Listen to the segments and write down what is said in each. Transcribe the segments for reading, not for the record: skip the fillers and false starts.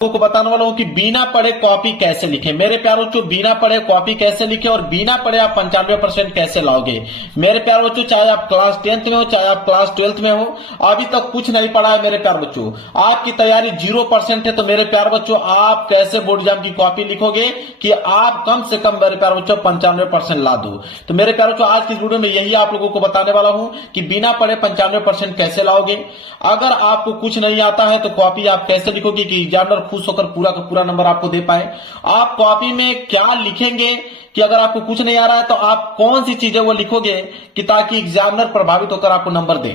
को बताने वाला हूं कि बिना पढ़े कॉपी कैसे लिखें। मेरे प्यारे बच्चों, बिना पढ़े कॉपी कैसे लिखें और बिना पढ़े आप 95% कैसे लाओगे। मेरे प्यारे बच्चों, चाहे आप क्लास 10th में हो, चाहे आप क्लास 12th में हो, अभी तक कुछ नहीं पढ़ा है मेरे प्यारे बच्चों, आपकी तैयारी 0% है, तो मेरे प्यारे बच्चों आप कैसे बोर्ड एग्जाम की कॉपी लिखोगे कि आप कम से कम मेरे प्यारे बच्चों 95% ला दो। तो मेरे प्यारे बच्चों, आज की वीडियो में यही आप लोगों को बताने वाला हूं कि बिना पढ़े 95% कैसे लाओगे। अगर आपको कुछ नहीं आता है तो कॉपी आप कैसे लिखोगे कि एग्जामिनर खुश होकर पूरा का पूरा नंबर आपको दे पाए। आप कॉपी में क्या लिखेंगे कि अगर आपको कुछ नहीं आ रहा है तो आप कौन सी चीजें वो लिखोगे कि ताकि एग्जामिनर प्रभावित होकर आपको नंबर दे।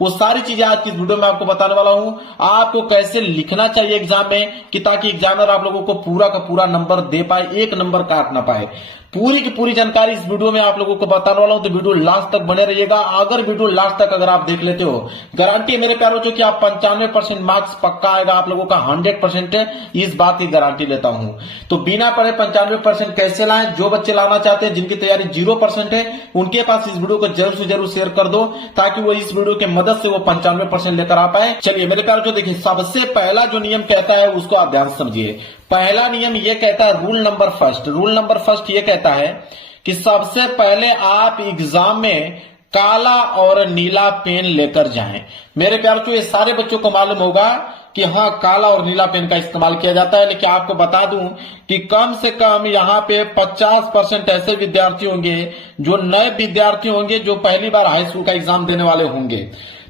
वो सारी चीजें आज की वीडियो में आपको बताने वाला हूं। आपको कैसे लिखना चाहिए एग्जाम में कि ताकि एग्जामिनर आप लोगों को पूरा का पूरा नंबर दे पाए, एक नंबर काट ना पाए। पूरी की पूरी जानकारी इस वीडियो में आप लोगों को बताने वाला हूं, तो वीडियो लास्ट तक बने रहिएगा। अगर वीडियो लास्ट तक अगर आप देख लेते हो, गारंटी है मेरे प्यारों कि आप 95% मार्क्स पक्का आएगा आप लोगों का, 100% है, इस बात की गारंटी लेता हूं। तो बिना पढ़े 95% कैसे लाएं, जो बच्चे लाना चाहते हैं जिनकी तैयारी 0% है, उनके पास इस वीडियो को जरूर से जरूर शेयर कर दो ताकि वो इस वीडियो के मदद से वो 95% लेकर आ पाए। चलिए मेरे प्यारों, देखिए सबसे पहला जो नियम कहता है उसको आप ध्यान से समझिए। पहला नियम ये कहता है, रूल नंबर फर्स्ट ये कहता है कि सबसे पहले आप एग्जाम में काला और नीला पेन लेकर जाएं। मेरे प्यारे बच्चों, ये सारे बच्चों को मालूम होगा कि हाँ काला और नीला पेन का इस्तेमाल किया जाता है, लेकिन आपको बता दूं कि कम से कम यहाँ पे 50% ऐसे विद्यार्थी होंगे जो नए विद्यार्थी होंगे, जो पहली बार हाई स्कूल का एग्जाम देने वाले होंगे।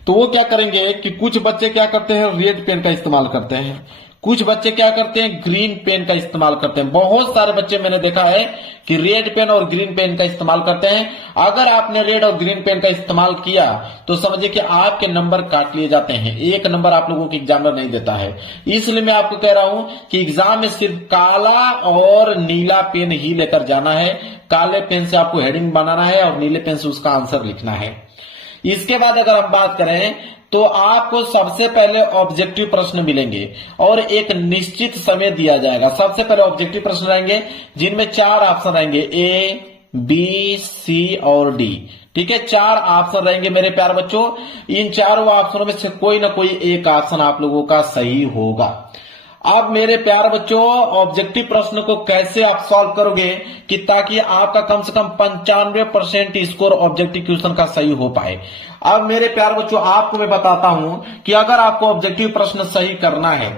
तो वो क्या करेंगे कि कुछ बच्चे क्या करते हैं, रेड पेन का इस्तेमाल करते हैं, कुछ बच्चे क्या करते हैं, ग्रीन पेन का इस्तेमाल करते हैं। बहुत सारे बच्चे मैंने देखा है कि रेड पेन और ग्रीन पेन का इस्तेमाल करते हैं। अगर आपने रेड और ग्रीन पेन का इस्तेमाल किया तो समझिए कि आपके नंबर काट लिए जाते हैं, एक नंबर आप लोगों को एग्जामिनर नहीं देता है। इसलिए मैं आपको कह रहा हूं कि एग्जाम में सिर्फ काला और नीला पेन ही लेकर जाना है। काले पेन से आपको हेडिंग बनाना है और नीले पेन से उसका आंसर लिखना है। इसके बाद अगर हम बात करें तो आपको सबसे पहले ऑब्जेक्टिव प्रश्न मिलेंगे और एक निश्चित समय दिया जाएगा। सबसे पहले ऑब्जेक्टिव प्रश्न रहेंगे जिनमें 4 ऑप्शन रहेंगे, ए, बी, सी और डी। ठीक है, 4 ऑप्शन रहेंगे मेरे प्यारे बच्चों। इन चारों ऑप्शनों में से कोई ना कोई एक ऑप्शन आप लोगों का सही होगा। अब मेरे प्यारे बच्चों, ऑब्जेक्टिव प्रश्न को कैसे आप सॉल्व करोगे कि ताकि आपका कम से कम 95% स्कोर ऑब्जेक्टिव क्वेश्चन का सही हो पाए। अब मेरे प्यारे बच्चों, आपको मैं बताता हूं कि अगर आपको ऑब्जेक्टिव प्रश्न सही करना है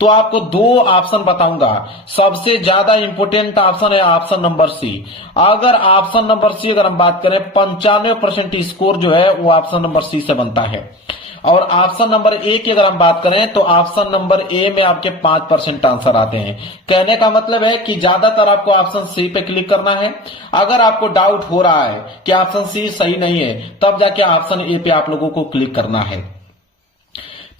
तो आपको 2 ऑप्शन बताऊंगा। सबसे ज्यादा इंपोर्टेंट ऑप्शन है ऑप्शन नंबर सी। अगर ऑप्शन नंबर सी अगर हम बात करें, 95% स्कोर जो है वो ऑप्शन नंबर सी से बनता है। और ऑप्शन नंबर ए की अगर हम बात करें तो ऑप्शन नंबर ए में आपके 5% आंसर आते हैं। कहने का मतलब है कि ज्यादातर आपको ऑप्शन सी पे क्लिक करना है। अगर आपको डाउट हो रहा है कि ऑप्शन सी सही नहीं है, तब जाके ऑप्शन ए पे आप लोगों को क्लिक करना है।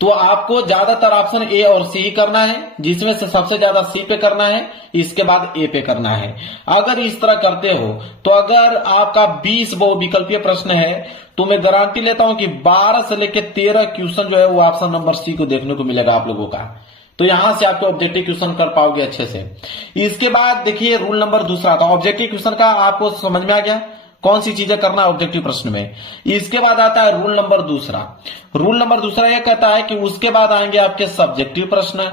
तो आपको ज्यादातर ऑप्शन ए और सी करना है, जिसमें से सबसे ज्यादा सी पे करना है, इसके बाद ए पे करना है। अगर इस तरह करते हो तो अगर आपका 20 बहुविकल्पीय प्रश्न है तो मैं गारंटी लेता हूं कि 12 से लेकर 13 क्वेश्चन जो है वो ऑप्शन नंबर सी को देखने को मिलेगा आप लोगों का। तो यहां से आपको ऑब्जेक्टिव क्वेश्चन कर पाओगे अच्छे से। इसके बाद देखिए रूल नंबर दूसरा था ऑब्जेक्टिव क्वेश्चन का, आपको समझ में आ गया कौन सी चीजें करना है ऑब्जेक्टिव प्रश्न में। इसके बाद आता है रूल नंबर दूसरा। रूल नंबर दूसरा यह कहता है कि उसके बाद आएंगे आपके सब्जेक्टिव प्रश्न।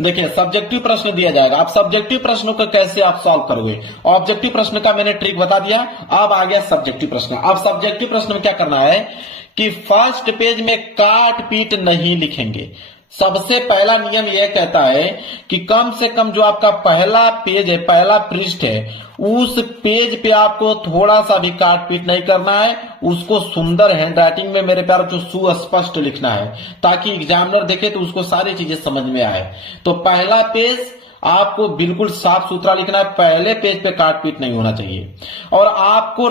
देखिए सब्जेक्टिव प्रश्न दिया जाएगा, आप सब्जेक्टिव प्रश्नों को कैसे आप सॉल्व करोगे। ऑब्जेक्टिव प्रश्न का मैंने ट्रिक बता दिया, अब आ गया सब्जेक्टिव प्रश्न। अब सब्जेक्टिव प्रश्न में क्या करना है कि फर्स्ट पेज में काट पीट नहीं लिखेंगे। सबसे पहला नियम यह कहता है कि कम से कम जो आपका पहला पेज है, पहला पृष्ठ है, उस पेज पे आपको थोड़ा सा भी काट पीट नहीं करना है। उसको सुंदर हैंडराइटिंग में मेरे प्यारे जो सुस्पष्ट लिखना है ताकि एग्जामिनर देखे तो उसको सारी चीजें समझ में आए। तो पहला पेज आपको बिल्कुल साफ सुथरा लिखना है, पहले पेज पे काट पीट नहीं होना चाहिए। और आपको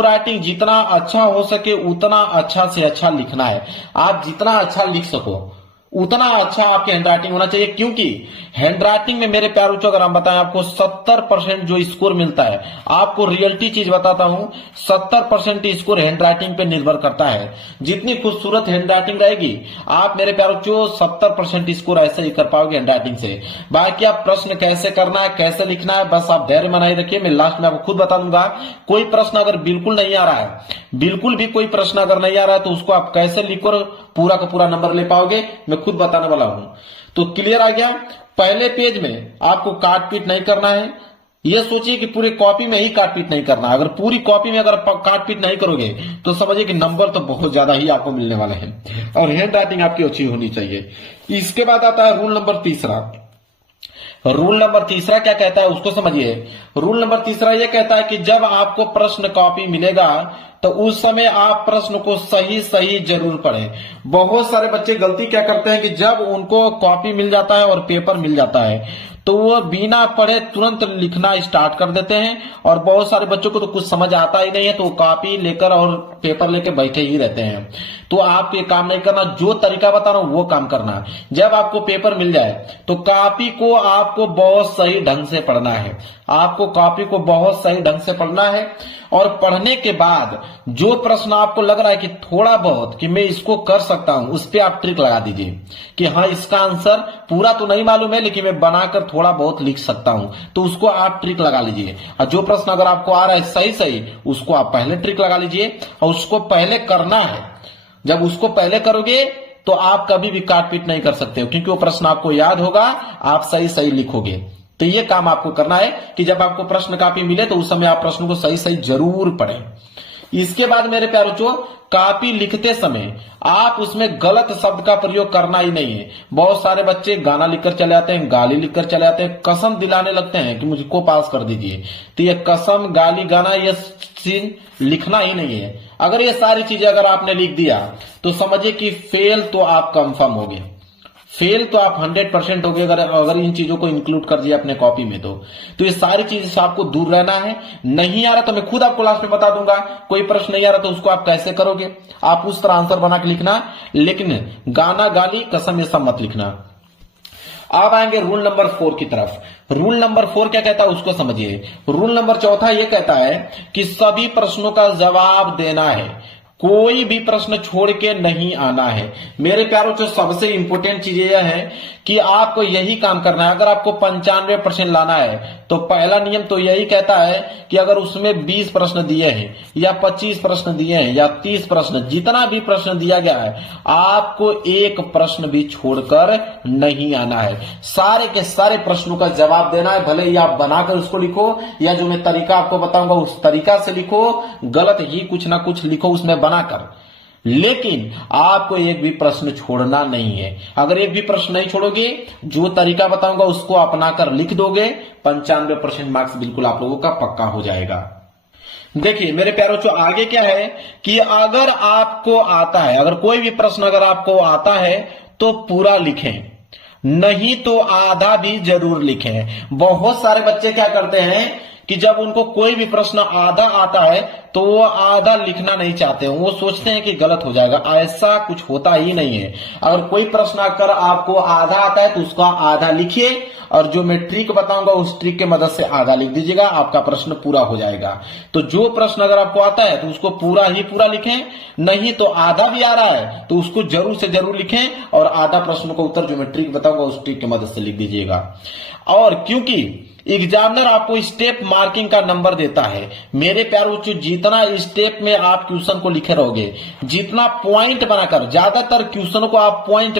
राइटिंग जितना अच्छा हो सके उतना अच्छा से अच्छा लिखना है। आप जितना अच्छा लिख सको उतना अच्छा आपकी हैंडराइटिंग होना चाहिए, क्योंकि हैंडराइटिंग में मेरे प्यारे बच्चों अगर हम बताएं आपको 70% जो स्कोर मिलता है, आपको रियलिटी चीज बताता हूं, 70% स्कोर हैंडराइटिंग पे निर्भर करता है। जितनी खूबसूरत हैंडराइटिंग रहेगी आप मेरे प्यारे बच्चों 70% स्कोर ऐसे ही कर पाओगे हैंडराइटिंग से। बाकी आप प्रश्न कैसे करना है, कैसे लिखना है, बस आप धैर्य बनाए रखिए, मैं लास्ट में आपको खुद बता दूंगा। कोई प्रश्न अगर बिल्कुल नहीं आ रहा है, बिल्कुल भी कोई प्रश्न अगर नहीं आ रहा है तो उसको आप कैसे लिखकर पूरा का पूरा नंबर ले पाओगे, मैं खुद बताने वाला हूं। तो क्लियर आ गया। पहले पेज में आपको काट पीट नहीं करना है, ये सोचिए कि पूरी कॉपी में ही काट पीट नहीं करना। अगर पूरी कॉपी में अगर काट पीट नहीं करोगे तो समझिए कि नंबर तो बहुत ज्यादा ही आपको मिलने वाले हैं, और हैंड राइटिंग आपकी अच्छी होनी चाहिए। इसके बाद आता है रूल नंबर तीसरा। रूल नंबर तीसरा क्या कहता है उसको समझिए। रूल नंबर तीसरा यह कहता है कि जब आपको प्रश्न कॉपी मिलेगा तो उस समय आप प्रश्न को सही सही जरूर पढ़ें। बहुत सारे बच्चे गलती क्या करते हैं कि जब उनको कॉपी मिल जाता है और पेपर मिल जाता है तो वो बिना पढ़े तुरंत लिखना स्टार्ट कर देते हैं, और बहुत सारे बच्चों को तो कुछ समझ आता ही नहीं है तो वो कॉपी लेकर और पेपर लेकर बैठे ही रहते हैं। तो आप ये काम नहीं करना, जो तरीका बता रहा हूं वो काम करना। जब आपको पेपर मिल जाए तो कॉपी को आपको बहुत सही ढंग से पढ़ना है, आपको कॉपी को बहुत सही ढंग से पढ़ना है। और पढ़ने के बाद जो प्रश्न आपको लग रहा है कि थोड़ा बहुत कि मैं इसको कर सकता हूं, उस पर आप ट्रिक लगा दीजिए कि हाँ इसका आंसर पूरा तो नहीं मालूम है लेकिन मैं बनाकर थोड़ा बहुत लिख सकता हूं, तो उसको आप ट्रिक लगा लीजिए। और जो प्रश्न अगर आपको आ रहा है सही सही, उसको आप पहले ट्रिक लगा लीजिए और उसको पहले करना है। जब उसको पहले करोगे तो आप कभी भी काट पीट नहीं कर सकते हो, क्योंकि वो प्रश्न आपको याद होगा, आप सही सही लिखोगे। तो ये काम आपको करना है कि जब आपको प्रश्न कॉपी मिले तो उस समय आप प्रश्न को सही सही जरूर पढ़ें। इसके बाद मेरे प्यारे बच्चों, कॉपी लिखते समय आप उसमें गलत शब्द का प्रयोग करना ही नहीं है। बहुत सारे बच्चे गाना लिखकर चले आते हैं, गाली लिखकर चले आते हैं, कसम दिलाने लगते हैं कि मुझको पास कर दीजिए। तो ये कसम, गाली, गाना, ये सीन लिखना ही नहीं है। अगर ये सारी चीजें अगर आपने लिख दिया तो समझिए कि फेल तो आप कंफर्म हो गए, फेल तो आप 100% हो गए अगर इन चीजों को इंक्लूड कर दिया अपने कॉपी में। तो ये सारी चीजें से आपको दूर रहना है। नहीं आ रहा तो मैं खुद आपको लास्ट में बता दूंगा, कोई प्रश्न नहीं आ रहा तो उसको आप कैसे करोगे, आप उस तरह आंसर बना के लिखना, लेकिन गाना, गाली, कसम ये सब मत लिखना। अब आएंगे रूल नंबर 4 की तरफ। रूल नंबर 4 क्या कहता है उसको समझिए। रूल नंबर चौथा यह कहता है कि सभी प्रश्नों का जवाब देना है, कोई भी प्रश्न छोड़ के नहीं आना है। मेरे प्यारों जो सबसे इंपॉर्टेंट चीज यह है कि आपको यही काम करना है। अगर आपको 95% लाना है तो पहला नियम तो यही कहता है कि अगर उसमें 20 प्रश्न दिए हैं या 25 प्रश्न दिए हैं या 30 प्रश्न, जितना भी प्रश्न दिया गया है, आपको एक प्रश्न भी छोड़कर नहीं आना है। सारे के सारे प्रश्नों का जवाब देना है, भले ही आप बनाकर उसको लिखो या जो मैं तरीका आपको बताऊंगा उस तरीका से लिखो, गलत ही कुछ ना कुछ लिखो उसमें बनाकर, लेकिन आपको एक भी प्रश्न छोड़ना नहीं है। अगर एक भी प्रश्न नहीं छोड़ोगे, जो तरीका बताऊंगा उसको अपनाकर लिख दोगे, 95% मार्क्स बिल्कुल आप लोगों का पक्का हो जाएगा। देखिए मेरे प्यारों जो आगे क्या है कि अगर आपको आता है, अगर कोई भी प्रश्न अगर आपको आता है तो पूरा लिखें, नहीं तो आधा भी जरूर लिखें। बहुत सारे बच्चे क्या करते हैं कि जब उनको कोई भी प्रश्न आधा आता है तो वो आधा लिखना नहीं चाहते, वो सोचते हैं कि गलत हो जाएगा। ऐसा कुछ होता ही नहीं है। अगर कोई प्रश्न अगर आपको आधा आता है तो उसका आधा लिखिए, और जो मैं ट्रिक बताऊंगा उस ट्रिक के मदद से आधा लिख दीजिएगा, आपका प्रश्न पूरा हो जाएगा। तो जो प्रश्न अगर आपको आता है तो उसको पूरा ही पूरा लिखें, नहीं तो आधा भी आ रहा है तो उसको जरूर से जरूर लिखें, और आधा प्रश्न का उत्तर जो मैं ट्रिक बताऊंगा उस ट्रिक की मदद से लिख दीजिएगा। और क्योंकि एग्जामिनर आपको स्टेप मार्किंग का नंबर देता है, मेरे प्यारे बच्चों जितना स्टेप में आप क्वेश्चन को लिखे रहोगे, जितना पॉइंट बनाकर, ज्यादातर क्वेश्चन को आप पॉइंट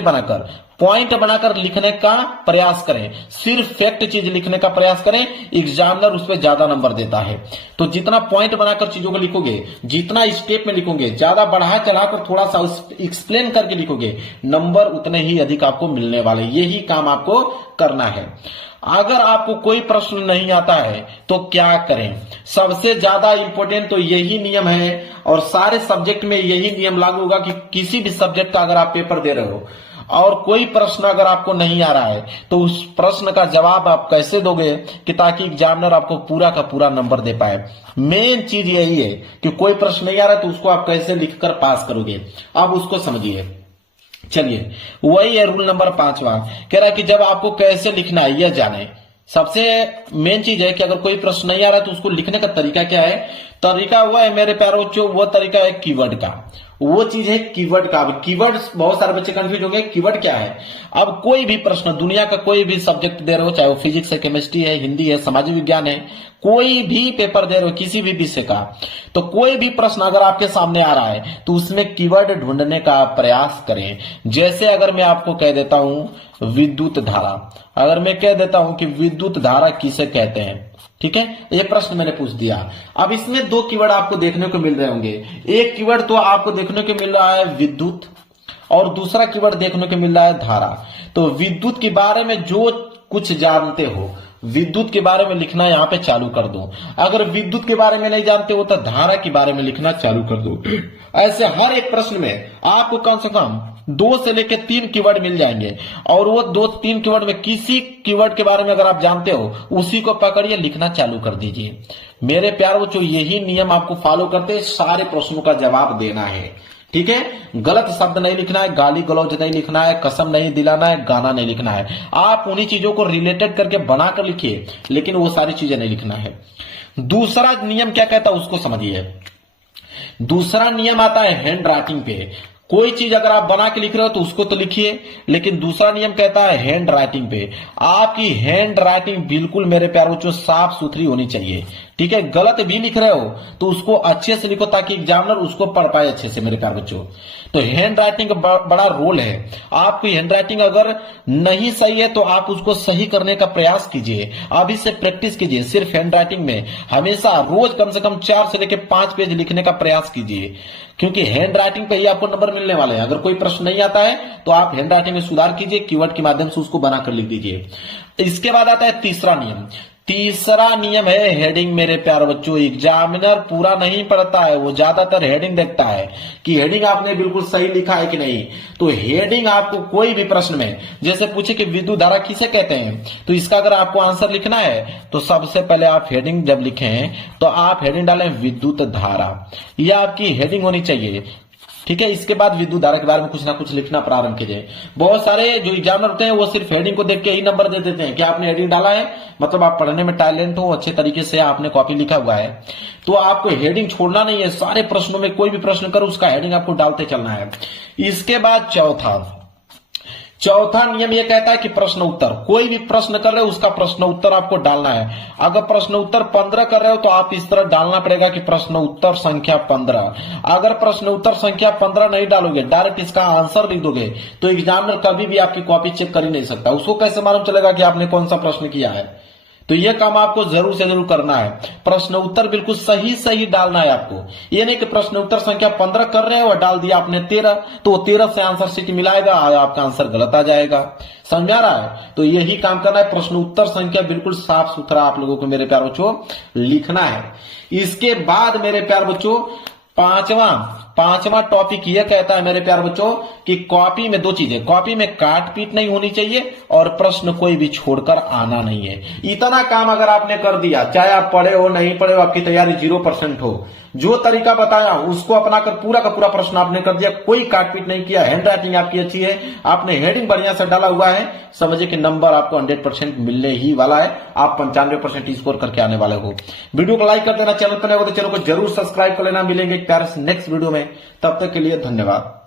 बनाकर लिखने का प्रयास करें, सिर्फ फैक्ट चीज लिखने का प्रयास करें, एग्जामिनर उस पर ज्यादा नंबर देता है। तो जितना पॉइंट बनाकर चीजों को लिखोगे, जितना स्टेप में लिखोगे, ज्यादा बढ़ा चढ़ाकर थोड़ा सा एक्सप्लेन करके लिखोगे, नंबर उतने ही अधिक आपको मिलने वाले। यही काम आपको करना है। अगर आपको कोई प्रश्न नहीं आता है तो क्या करें? सबसे ज्यादा इंपॉर्टेंट तो यही नियम है, और सारे सब्जेक्ट में यही नियम लागू होगा कि किसी भी सब्जेक्ट का अगर आप पेपर दे रहे हो और कोई प्रश्न अगर आपको नहीं आ रहा है तो उस प्रश्न का जवाब आप कैसे दोगे कि ताकि एग्जामिनर आपको पूरा का पूरा नंबर दे पाए। मेन चीज यही है कि कोई प्रश्न नहीं आ रहा है तो उसको आप कैसे लिखकर पास करोगे। अब उसको समझिए। चलिए वही है रूल नंबर 5वां, कह रहा है कि जब आपको कैसे लिखना है यह जाने। सबसे मेन चीज है कि अगर कोई प्रश्न नहीं आ रहा है तो उसको लिखने का तरीका क्या है? तरीका हुआ है मेरे प्यारों बच्चों, वो तरीका है कीवर्ड का, वो चीज है कीवर्ड का। अब कीवर्ड बहुत सारे बच्चे कंफ्यूज होंगे, कीवर्ड क्या है? अब कोई भी प्रश्न, दुनिया का कोई भी सब्जेक्ट दे रहे हो, चाहे वो फिजिक्स है, केमिस्ट्री है, हिंदी है, सामाजिक विज्ञान है, कोई भी पेपर दे रहे हो किसी भी विषय का, तो कोई भी प्रश्न अगर आपके सामने आ रहा है तो उसमें कीवर्ड ढूंढने का प्रयास करें। जैसे अगर मैं आपको कह देता हूं विद्युत धारा। अगर मैं कह देता हूं कि विद्युत धारा किसे कहते हैं, ठीक है, ये प्रश्न मैंने पूछ दिया। अब इसमें दो कीवर्ड आपको देखने को मिल रहे होंगे। एक कीवर्ड तो आपको देखने को मिल रहा है विद्युत, और दूसरा कीवर्ड देखने को मिल रहा है धारा। तो विद्युत के बारे में जो कुछ जानते हो, विद्युत के बारे में लिखना यहां पे चालू कर दो। अगर विद्युत के बारे में नहीं जानते हो तो धारा के बारे में लिखना चालू कर दो। ऐसे हर एक प्रश्न में आपको कम से कम 2 से लेकर 3 कीवर्ड मिल जाएंगे, और वो 2-3 कीवर्ड में किसी कीवर्ड के बारे में अगर आप जानते हो उसी को पकड़िए, लिखना चालू कर दीजिए। मेरे प्यारे बच्चों, यही नियम आपको फॉलो करते सारे प्रश्नों का जवाब देना है, ठीक है। गलत शब्द नहीं लिखना है, गाली गलौज नहीं लिखना है, कसम नहीं दिलाना है, गाना नहीं लिखना है। आप उन्हीं चीजों को रिलेटेड करके बनाकर लिखिए, लेकिन वो सारी चीजें नहीं लिखना है। दूसरा नियम क्या कहता है उसको समझिए। दूसरा नियम आता है हैंड राइटिंग पे। कोई चीज अगर आप बना के लिख रहे हो तो उसको तो लिखिए, लेकिन दूसरा नियम कहता है हैंड राइटिंग पे। आपकी हैंड राइटिंग बिल्कुल मेरे प्यारे बच्चों साफ सुथरी होनी चाहिए, ठीक है। गलत भी लिख रहे हो तो उसको अच्छे से लिखो ताकि एग्जामिनर उसको पढ़ पाए अच्छे से मेरे प्यारे बच्चों। तो हैंड राइटिंग का बड़ा रोल है। आपकी हैंड राइटिंग अगर नहीं सही है तो आप उसको सही करने का प्रयास कीजिए, अभी से प्रैक्टिस कीजिए। सिर्फ हैंड राइटिंग में हमेशा रोज कम से कम 4 से लेकर 5 पेज लिखने का प्रयास कीजिए, क्योंकि हैंड राइटिंग पे ही आपको नंबर मिलने वाले हैं। अगर कोई प्रश्न नहीं आता है तो आप हैंड राइटिंग में सुधार कीजिए, कीवर्ड के माध्यम से उसको बनाकर लिख दीजिए। इसके बाद आता है तीसरा नियम। तीसरा नियम है हेडिंग। मेरे प्यारे बच्चों, एग्जामिनर पूरा नहीं पढ़ता है, वो ज्यादातर हेडिंग देखता है कि हेडिंग आपने बिल्कुल सही लिखा है कि नहीं। तो हेडिंग आपको कोई भी प्रश्न में जैसे पूछे कि विद्युत धारा किसे कहते हैं, तो इसका अगर आपको आंसर लिखना है तो सबसे पहले आप हेडिंग जब लिखें तो आप हेडिंग डालें विद्युत धारा, यह आपकी हेडिंग होनी चाहिए, ठीक है। इसके बाद विद्युत धारा के बारे में कुछ ना कुछ लिखना प्रारंभ कीजिए। बहुत सारे जो एग्जामिनर होते हैं वो सिर्फ हेडिंग को देख के ही नंबर दे देते हैं कि आपने हेडिंग डाला है, मतलब आप पढ़ने में टैलेंट हो, अच्छे तरीके से आपने कॉपी लिखा हुआ है। तो आपको हेडिंग छोड़ना नहीं है, सारे प्रश्नों में कोई भी प्रश्न करो उसका हेडिंग आपको डालते चलना है। इसके बाद चौथा नियम यह कहता है कि प्रश्न उत्तर, कोई भी प्रश्न कर रहे हो उसका प्रश्न उत्तर आपको डालना है। अगर प्रश्न उत्तर 15 कर रहे हो तो आप इस तरह डालना पड़ेगा कि प्रश्न उत्तर संख्या 15। अगर प्रश्न उत्तर संख्या 15 नहीं डालोगे, डायरेक्ट इसका आंसर लिख दोगे, तो एग्जामिनर कभी भी आपकी कॉपी चेक कर ही नहीं सकता। उसको कैसे मालूम चलेगा कि आपने कौन सा प्रश्न किया है। तो यह काम आपको जरूर से जरूर करना है। प्रश्न उत्तर बिल्कुल सही डालना है आपको। ये नहीं कि प्रश्न उत्तर संख्या 15 कर रहे हो और डाल दिया आपने 13, तो 13 से आंसर सीट मिलाएगा, आपका आंसर गलत आ जाएगा। समझ आ रहा है? तो यही काम करना है। प्रश्न उत्तर संख्या बिल्कुल साफ सुथरा आप लोगों को मेरे प्यारे बच्चों लिखना है। इसके बाद मेरे प्यारे बच्चों पांचवा टॉपिक यह कहता है मेरे प्यारे बच्चों कि कॉपी में 2 चीजें, कॉपी में काट पीट नहीं होनी चाहिए और प्रश्न कोई भी छोड़कर आना नहीं है। इतना काम अगर आपने कर दिया, चाहे आप पढ़े हो नहीं पढ़े हो, आपकी तैयारी 0% हो, जो तरीका बताया उसको अपनाकर पूरा का पूरा प्रश्न आपने कर दिया, कोई काट पीट नहीं किया, हैंड राइटिंग आपकी अच्छी है, आपने हेडिंग बढ़िया से डाला हुआ है, समझिए कि नंबर आपको 100% मिलने ही वाला है। आप 95% स्कोर करके आने वाले हो। वीडियो को लाइक कर देना, चैनल पर नए हो तो चैनल को जरूर सब्सक्राइब कर लेना। मिलेंगे एक प्यारे से नेक्स्ट वीडियो में, तब तक के लिए धन्यवाद।